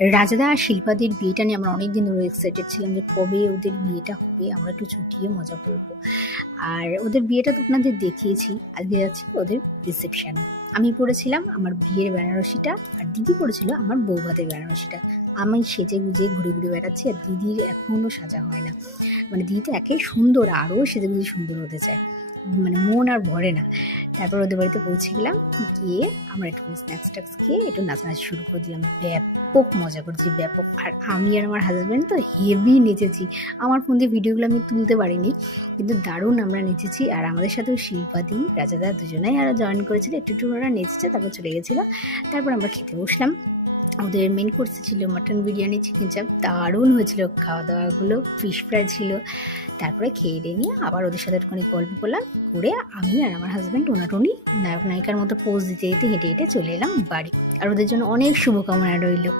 রাজদা আর শিল্পাদির বিয়েটা নিয়ে আমরা অনেকদিন ধরে এক্সাইটেড ছিলাম যে কবে ওদের বিয়েটা হবে, আমরা একটু ছুটিয়ে মজা করবো। আর ওদের বিয়েটা তো আপনাদের দেখিয়েছি, আজকে যাচ্ছি ওদের রিসেপশন। আমি পরেছিলাম আমার বিয়ের বেনারসিটা, আর দিদি পরেছিল আমার বৌভাতের বেনারসিটা। আমি সেজে গুজে ঘুরে ঘুরে বেড়াচ্ছি, আর দিদির এখনও সাজা হয় না। মানে দিদি তো একেই সুন্দর, আরও সেজে গুজে সুন্দর হতে চায়, মানে মন আর ভরে না। তারপর ওদের বাড়িতে পৌঁছে গেলাম, গিয়ে আমরা একটু স্ন্যাক্স ট্যাক্স খেয়ে একটু নাচানাচি শুরু করে দিলাম। ব্যাপক মজা করছি, ব্যাপক। আর আমি আর আমার হাজব্যান্ড তো হেভি নেচেছি। আমার ফোন দিয়ে ভিডিওগুলো আমি তুলতে পারিনি, কিন্তু দারুণ আমরা নেচেছি। আর আমাদের সাথেও শিল্পাদি, রাজাদা দুজনেই আরও জয়েন করেছিল, একটু একটু ওরা নেচেছে, তারপর চলে গেছিলো। তারপর আমরা খেতে বসলাম। ওদের মেন কোর্সে ছিল মাটন বিরিয়ানি, চিকেন চাপ, দারুণ হয়েছিল খাওয়া দাওয়াগুলো। ফিশ ফ্রাই ছিল। তারপরে খেয়ে দিয়ে নিয়ে আবার ওদের সাথে একটুখানি গল্প করলাম করে আমি আর আমার হাজব্যান্ড টোনাটুনি নায়ক নায়িকার মতো পোজ দিতে দিতে হেঁটে হেঁটে চলে এলাম বাড়ি। আর ওদের জন্য অনেক শুভকামনা রইল।